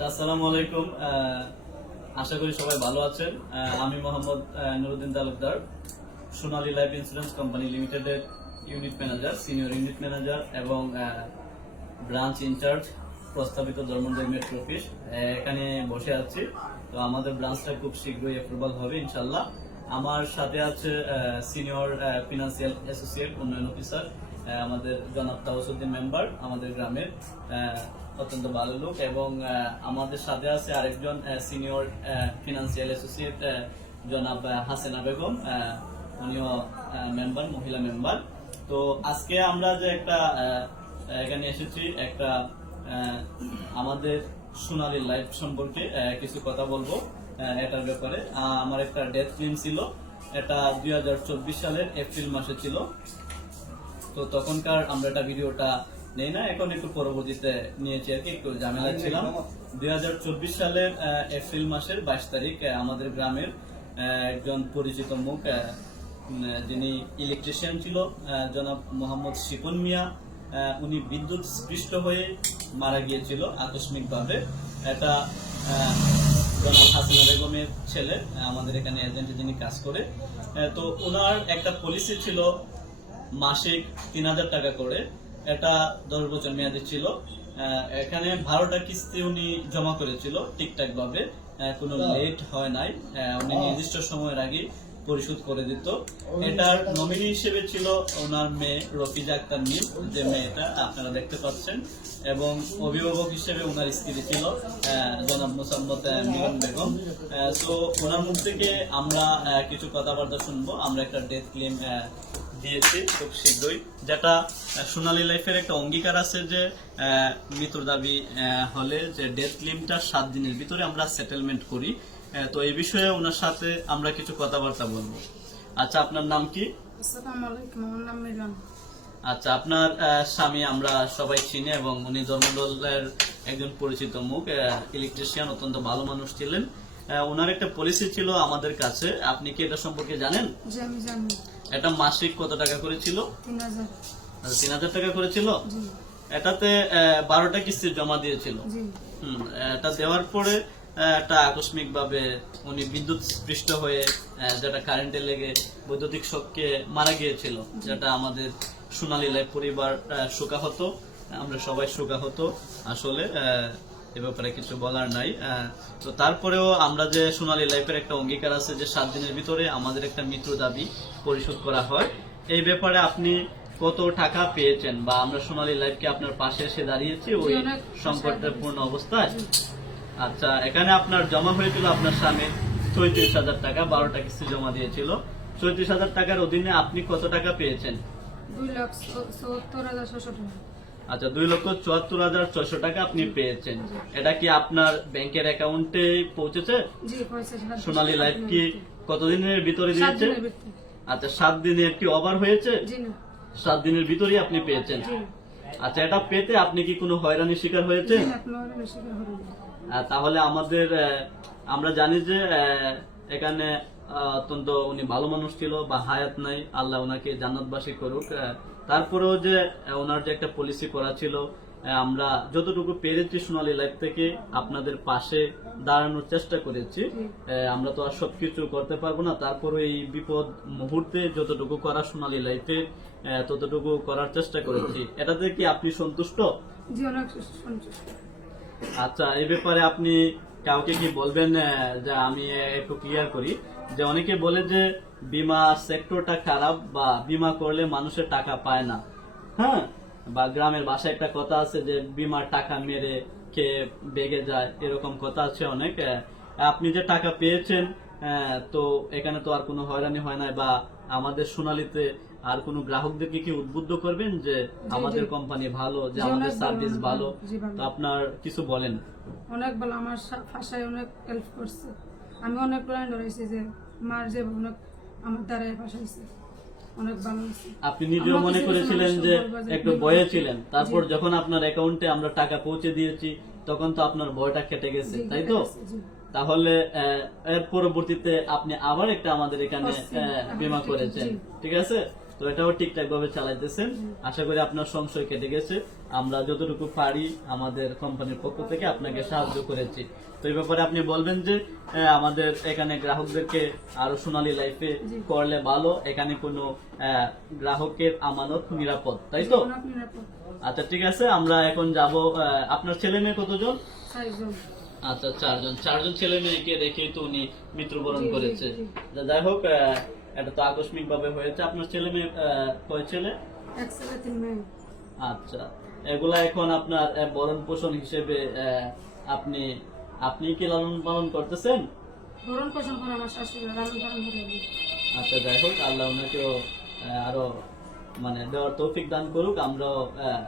তা আসসালামু আলাইকুম। আশা করি সবাই ভালো আছেন। আমি Mohammad Nuruddin Talukdar, Sonali life insurance company লিমিটেডের unit manager, senior unit manager এবং ব্রাঞ্চ ইনচার্জ, প্রস্তাবিত ধর্মদের মেট্রো অফিস। এখানে বসে আছি। তো আমাদের ব্রাঞ্চটা খুব শীঘ্রই অ্যাপ্রুভাল হবে, ইনশাল্লাহ। আমার সাথে আছে সিনিয়র ফিনান্সিয়াল অ্যাসোসিয়েট উন্নয়ন অফিসার আমাদের জনাব তাওসুদ্দিন মেম্বার আমাদের গ্রামের অত্যন্ত ভালো লোক এবং আমাদের সাথে আছে আরেকজন সিনিয়র ফিনান্সিয়াল অ্যাসোসিয়েট জনাব হাসেনা বেগম উনিও মেম্বার মহিলা মেম্বার তো আজকে আমরা যে একটা এখানে এসেছি, একটা আমাদের সোনালী লাইফ সম্পর্কে কিছু কথা বলব। এটার ব্যাপারে। আমার একটা ডেথ ক্লিম ছিল। এটা দুই সালের এপ্রিল মাসে ছিল। তো তখনকার আমরা একটা ভিডিওটা নেই না এখন একটু পরবর্তীতে নিয়েছি আর কি একটু ঝামেলা ছিলাম। দুই সালের এপ্রিল মাসের বাইশ তারিখ আমাদের গ্রামের একজন পরিচিত মুখ যিনি ইলেকট্রিশিয়ান ছিল জনাব মোহাম্মদ শিপন মিয়া। উনি বিদ্যুৎ স্পৃষ্ট হয়ে মারা গিয়েছিল আকস্মিকভাবে। এটা জনাব হাসিনা বেগমের ছেলে আমাদের এখানে এজেন্টে যিনি কাজ করে তো ওনার একটা পলিসি ছিল মাসিক তিন হাজার টাকা করে এটা দশ বছর মেয়াদে ছিল। এখানে বারোটা কিস্তি উনি জমা করেছিল ঠিকঠাক ভাবে আহ, কোনো লেট হয় নাই। উনি নির্দিষ্ট সময়ের আগে পরিশোধ করে দিত। এটার নমিনি হিসেবে ছিল ওনার মেয়ে রফিজা আক্তার মিম যে মেয়েটা আপনারা দেখতে পাচ্ছেন। এবং অভিভাবক হিসেবে ওনার স্ত্রী ছিল জনাব মোসাম্মদ মিলন বেগম। তো ওনার মুখ থেকে আমরা কিছু কথাবার্তা শুনব। আমরা একটা ডেথ ক্লেম দিয়েছি খুব শীঘ্রই যেটা সোনালী লাইফের একটা অঙ্গীকার আছে যে আহ, মৃত্যুর দাবি হলে যে ডেথ ক্লেমটা সাত দিনের ভিতরে আমরা সেটেলমেন্ট করি। তো এই বিষয়ে ওনার সাথে আমরা কিছু কথাবার্তা বলব। আচ্ছা আপনার নাম কি? আসসালামু আলাইকুম আমার নাম মিলন। আচ্ছা আপনার স্বামী আমরা সবাই চিনি এবং উনি ধর্মদলের একজন পরিচিত মুখ ইলেকট্রিশিয়ান অত্যন্ত ভালো মানুষ ছিলেন। ওনার একটা পলিসি ছিল আমাদের কাছে। আপনি কি এটা সম্পর্কে জানেন? এটা মাসিক কত টাকা করে ছিল? তিন হাজার। টাকা করে ছিল? জি। এটাতে বারোটা কিস্তি জমা দিয়েছিল। হুম, এটা দেওয়ার পরে একটা আকস্মিক ভাবে উনি বিদ্যুৎ স্পৃষ্ট হয়ে যেটা কারেন্টে লেগে বৈদ্যুতিক শককে মারা গিয়েছিল যেটা আমাদের সোনালী লাইফ পরিবার শোকাহত। আমরা সবাই শোকাহত আসলে এ ব্যাপারে কিছু বলার নাই। তো তারপরেও আমরা যে সোনালী লাইফের একটা অঙ্গীকার আছে যে সাত দিনের ভিতরে আমাদের একটা মৃত্যু দাবি পরিশোধ করা হয়। এই ব্যাপারে আপনি কত টাকা পেয়েছেন বা আমরা সোনালী লাইফকে আপনার পাশে এসে দাঁড়িয়েছি ওই অনেক সংকটপূর্ণ অবস্থায়? আচ্ছা এখানে আপনার জমা হয়েছিল আপনার স্বামী চৌত্রিশ হাজার টাকা বারোটা কিস্তি জমা দিয়েছিল। চৌত্রিশ হাজার টাকার অধীনে আপনি কত টাকা পেয়েছেন? আচ্ছা দুই লক্ষ চুয়াত্তর হাজার ছয়শো টাকা আপনি পেয়েছেন। এটা কি আপনার ব্যাংকের অ্যাকাউন্টে পৌঁছেছে? সোনালী লাইফ কি কতদিনের ভিতরে দিয়েছে? দিনের ভিতরে। আচ্ছা সাত দিনের কি ওভার হয়েছে? সাত দিনের ভিতরেই আপনি পেয়েছেন। আচ্ছা এটা পেতে আপনি কি কোনো হয়রানির শিকার না। আহ, তাহলে আমাদের আমরা জানি যে এখানে অত্যন্ত উনি ভালো মানুষ ছিল বা হায়াত নাই আল্লাহ ওনাকে জান্নাতবাসী করুক তারপরেও যে ওনার যে একটা পলিসি করা ছিল আমরা যতটুকু পেরেছি সোনালী লাইফ থেকে আপনাদের পাশে দাঁড়ানোর চেষ্টা করেছি। আমরা তো আর সবকিছু করতে পারব না। তারপরে এই বিপদ মুহূর্তে যতটুকু করা সোনালী লাইফে ততটুকু করার চেষ্টা করেছি। এটাতে কি আপনি সন্তুষ্ট? আচ্ছা এই ব্যাপারে আপনি কাউকে কি বলবেন যে আমি একটু ক্লিয়ার করি? যে অনেকে বলে যে বিমা সেক্টরটা খারাপ বা বিমা করলে মানুষের টাকা পায় না। হ্যাঁ? বা গ্রামের ভাষায় একটা কথা আছে যে বিমার টাকা মেরে খেয়ে বেগে যায় এরকম কথা আছে অনেক। আপনি যে টাকা পেয়েছেন তো এখানে তো আর কোনো হয়রানি হয় না বা আমাদের সোনালিতে আর কোনো গ্রাহকদেরকে কি উদ্বুদ্ধ করবেন যে আমাদের কোম্পানি ভালো যে আমাদের সার্ভিস ভালো। তো আপনার কিছু বলেন। অনেক ভালো আমার ভাষায় অনেক হেল্প করছে। আমি অনেক লাইন ধরেছি যে মার যে অনেক আমার দ্বারাই ভাষাইছে। আপনি নিজেও মনে করেছিলেন যে একটু ভয়ে ছিলেন। তারপর যখন আপনার অ্যাকাউন্টে আমরা টাকা পৌঁছে দিয়েছি তখন তো আপনার ভয়টা কেটে গেছে তাই তো? তাহলে এর পরবর্তীতে আপনি আবার একটা আমাদের এখানে বিমা করেছেন ঠিক আছে? তো এটাও ঠিকঠাক ভাবে চালাইতেছেন। আশা করি আপনার সংশয় কেটে গেছে। আমরা যতটুকু পারি আমাদের কোম্পানির পক্ষ থেকে আপনাকে সাহায্য করেছি। তো এই ব্যাপারে আপনি বলবেন যে আমাদের এখানে গ্রাহকদেরকে আরও সোনালী লাইফে করলে ভালো এখানে কোনো গ্রাহকের আমানত নিরাপদ তাই তো? আচ্ছা ঠিক আছে আমরা এখন যাব আপনার ছেলে মেয়ে কতজন? আচ্ছা চারজন। চারজন ছেলে মেয়েকে রেখেই তো উনি মৃত্যুবরণ করেছে। যাই হোক এটা তো আকস্মিক ভাবে হয়েছে। আপনার ছেলে মেয়ে কয় ছেলে? আচ্ছা। এগুলা এখন আপনার ভরণ পোষণ হিসেবে আপনি আপনি কি লালন পালন করতেছেন? ভরণ পোষণ করে আমার শাশুড়ি লালন পালন করে আচ্ছা যাই হোক আল্লাহ ওনাকেও আরও মানে দেওয়ার তৌফিক দান করুক আমরাও আহ,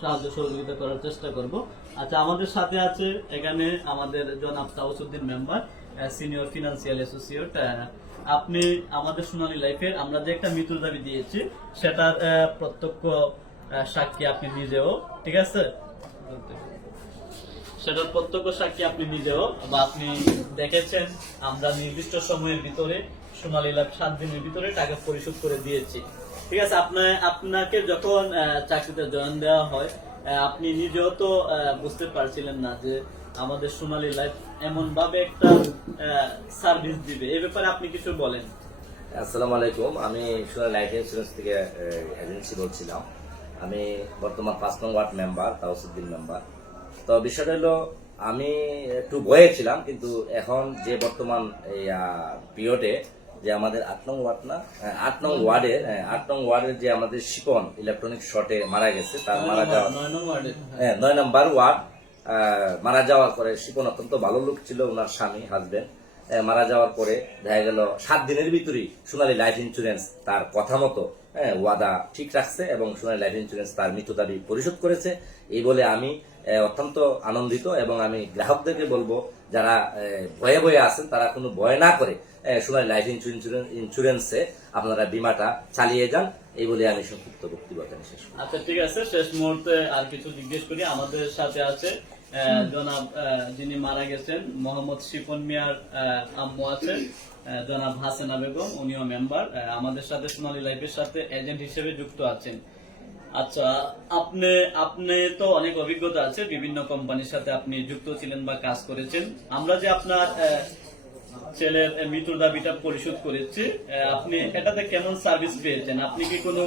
সাহায্য সহযোগিতা করার চেষ্টা করব। আচ্ছা আমাদের সাথে আছে এখানে আমাদের জনাব Tausuddin member senior financial associate আপনি আমাদের সোনালী লাইফের আমরা যে একটা মৃত্যুর দাবি দিয়েছি, সেটার প্রত্যক্ষ সাক্ষী আপনি নিজেও, ঠিক আছে? সেটার প্রত্যক্ষ সাক্ষী আপনি নিজেও, বা আপনি দেখেছেন, আমরা নির্দিষ্ট সময়ের ভিতরে, সোনালী লাভ সাত দিনের ভিতরে টাকা পরিশোধ করে দিয়েছি। ঠিক আছে আপনার আপনাকে যখন চাকরিতে জয়েন দেওয়া হয় আপনি নিজেও তো বুঝতে পারছিলেন না যে আমাদের সোনালী লাইফ এমন ভাবে একটা সার্ভিস দিবে। এ ব্যাপারে আপনি কিছু বলেন। আসসালামু আলাইকুম। আমি সোনালী লাইফ ইন্স্যুরেন্স থেকে এজেন্সি বলছিলাম। আমি বর্তমান পাঁচ নং ওয়ার্ড মেম্বার তাওসুদ্দিন মেম্বার তো বিষয়টা হলো আমি একটু বয়ে ছিলাম কিন্তু এখন যে বর্তমান পিরিয়ডে যে আমাদের আট নং ওয়ার্ড না আট নং ওয়ার্ডের আহ, আট নং ওয়ার্ডের যে আমাদের শিপন ইলেকট্রনিক শর্টে মারা গেছে তার মারা যাওয়া হ্যাঁ, নয় নম্বর ওয়ার্ড মারা যাওয়ার পরে শিপন অত্যন্ত ভালো লোক ছিল ওনার স্বামী হাজবেন্ড মারা যাওয়ার পরে দেখা গেল সাত দিনের ভিতরেই সোনালী লাইফ ইন্স্যুরেন্স তার কথা মতো ওয়াদা ঠিক রাখছে এবং সোনালী লাইফ ইন্স্যুরেন্স তার মৃত্যু দাবি পরিশোধ করেছে। এই বলে আমি অত্যন্ত আনন্দিত এবং আমি গ্রাহকদেরকে বলব, যারা ভয়ে ভয়ে আছেন, তারা কোনো ভয় না করে সোনালী লাইফ ইন্স্যুরেন্স ইন্স্যুরেন্সে আপনারা বিমাটা চালিয়ে যান। এই বলে আমি সংক্ষিপ্ত বক্তব্য আচ্ছা ঠিক আছে। শেষ মুহূর্তে আর কিছু জিজ্ঞেস করি। আমাদের সাথে আছে জনাব যিনি মারা গেছেন, মোহাম্মদ শিপন মিয়ার আম্মু আছেন জনাব হাসেনা বেগম, উনিও মেম্বার আমাদের সাথে সোনালী লাইফের সাথে এজেন্ট হিসেবে যুক্ত আছেন। আচ্ছা আপনি আপনি তো অনেক অভিজ্ঞতা আছে, বিভিন্ন কোম্পানির সাথে আপনি যুক্ত ছিলেন বা কাজ করেছেন। আমরা যে আপনার ছেলের মৃত্যুর দাবিটা পরিশোধ করেছি আপনি এটাতে কেমন সার্ভিস পেয়েছেন? আপনি কি কোনো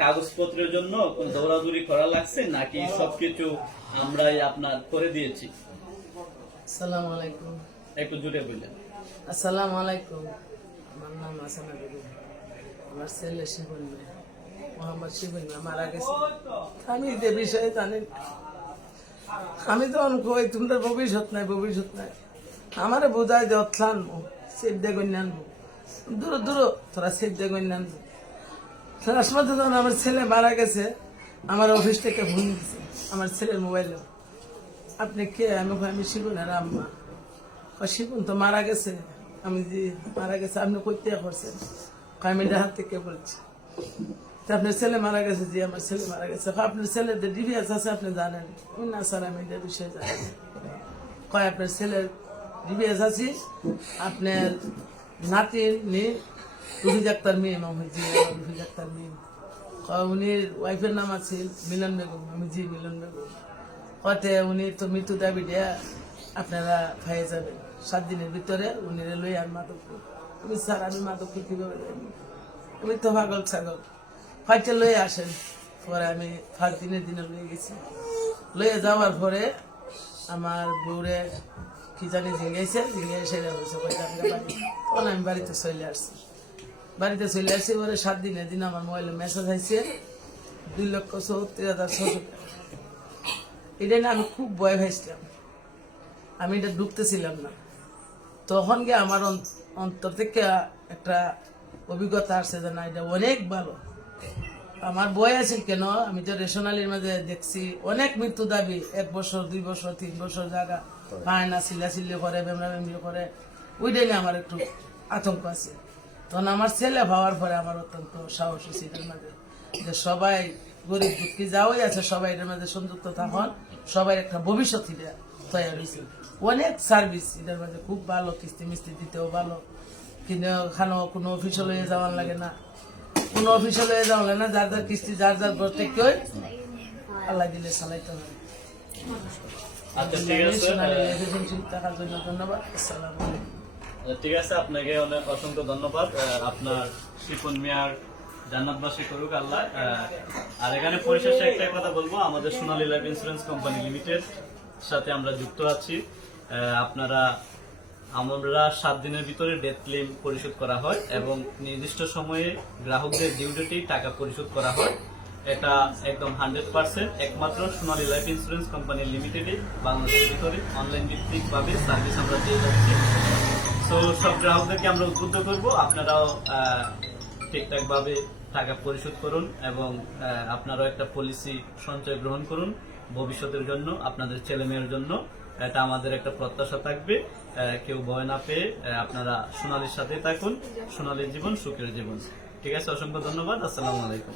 কাগজপত্রের জন্য কোনো দৌড়াদৌড়ি করা লাগছে নাকি সবকিছু আমরাই আপনার করে দিয়েছি? আসসালামু আলাইকুম। একটু জুড়ে বললেন। আসসালামু আলাইকুম। আমার নাম আসানা বেগম আমার ছেলে শিবন মোহাম্মদ শিবন মারা গেছে। আমি যে বিষয়ে জানি আমি তখন কই তোমরা ভবিষ্যৎ নাই ভবিষ্যৎ নাই। আমারে বোঝাই যে অথলান সিদ্ধে গণ্য আনব দূর দূর তোরা সিদ্ধে গণ্য আনব মধ্যে যখন আমার ছেলে মারা গেছে। আমার অফিস থেকে ফোন দিছে আমার ছেলের মোবাইলে আপনি কে? আমি আমি শিবনের আম্মা। ও শিবন তো মারা গেছে। আমি যে, মারা গেছে, আপনি করতে করছেন? আমি হাত থেকে বলছি। আপনার ছেলে মারা গেছে যে, আমার ছেলে মারা গেছে। আপনার ছেলের ডিভিএস আছে, আপনি জানেন। না স্যার, আমি এটা বিষয়ে জানি কয়, আপনার ছেলের ডিভিএস আছে, আপনার নাতি নি রুহি ডাক্তার মেয়ে হয়েছি রুহি ডাক্তার মেয়ে। উনি ওয়াইফের নাম আছে মিলন বেগম, আমি জি মিলন বেগম। হতে উনি তো মৃত্যু দাবি আপনারা যাবেন। সাত দিনের ভিতরে উনি আর আমি স্যার, আমি আমি তো পাগল ছাগল। ফাইটে লয়ে আসেন, পরে আমি ফার্স্ট দিনের দিনে লয়ে গেছি। লয়ে যাওয়ার পরে আমার বউরে কি জানি জিঙ্গাইছে জিঙ্গাই সেরে হয়েছে তখন আমি বাড়িতে চলে আসছি। বাড়িতে চলে আসি পরে সাত দিনের দিন আমার মোবাইলে মেসেজ আইছে, দুই লক্ষ চৌত্রিশ হাজার ছশো এটা না আমি খুব ভয় পাইছিলাম। আমি এটা ঢুকতেছিলাম না। তখন গিয়ে আমার অন- অন্তর থেকে একটা অভিজ্ঞতা আসছে যে না, এটা অনেক ভালো। আমার বই আছে কেন? আমি তো রেশনালির মাঝে দেখছি, অনেক মৃত্যু দাবি, এক বছর, দুই বছর, তিন বছর জায়গা পায় না চিল্লি করে বেমরা বেমরি করে ওইটাই আমার একটু আতঙ্ক আছে। তখন আমার ছেলে ভাবার পরে আমার অত্যন্ত সাহস হয়েছে এটার মাঝে যে সবাই গরিব দুঃখী যাওয়াই আছে সবাই এটার মাঝে সংযুক্ত থাকুন সবাই একটা ভবিষ্যৎ তৈরি হয়েছে। অনেক সার্ভিস এটার মাঝে খুব ভালো কিস্তি মিস্তি দিতেও ভালো। কিন্তু খানো কোনো অফিসে লইয়ে যাওয়ার লাগে না। কোনো অফিসিয়াল হয়ে যাওয়া না যার যার কিস্তি যার যার প্রত্যেক কেউ আল্লাহ দিলে চালাইতে হবে। আচ্ছা ঠিক আছে জন্য ধন্যবাদ। আসসালামু আলাইকুম। ঠিক আছে, আপনাকে অনেক অসংখ্য ধন্যবাদ। আপনার শিপন মিয়ার জান্নাতবাসী করুক আল্লাহ। আর এখানে পরিশেষে একটা কথা বলব, আমাদের Sonali life insurance company limited সাথে আমরা যুক্ত আছি। আপনারা, আমরা সাত দিনের ভিতরে ডেথ ক্লেম পরিশোধ করা হয় এবং নির্দিষ্ট সময়ে গ্রাহকদের ডিউ টাকা পরিশোধ করা হয়। এটা একদম হান্ড্রেড পার্সেন্ট, একমাত্র সোনালী লাইফ ইন্স্যুরেন্স কোম্পানি লিমিটেডে বাংলাদেশের ভিতরে অনলাইন ভিত্তিকভাবে সার্ভিস আমরা দিয়ে যাচ্ছি। তো সব গ্রাহকদেরকে আমরা উদ্বুদ্ধ করব। আপনারাও ঠিকঠাকভাবে টাকা পরিশোধ করুন এবং আপনারাও একটা পলিসি সঞ্চয় গ্রহণ করুন ভবিষ্যতের জন্য, আপনাদের ছেলে মেয়ের জন্য। এটা আমাদের একটা প্রত্যাশা থাকবে। কেউ ভয় না পেয়ে আপনারা সোনালির সাথে থাকুন। সোনালির জীবন, সুখের জীবন। ঠিক আছে, অসংখ্য ধন্যবাদ। আসসালামু আলাইকুম।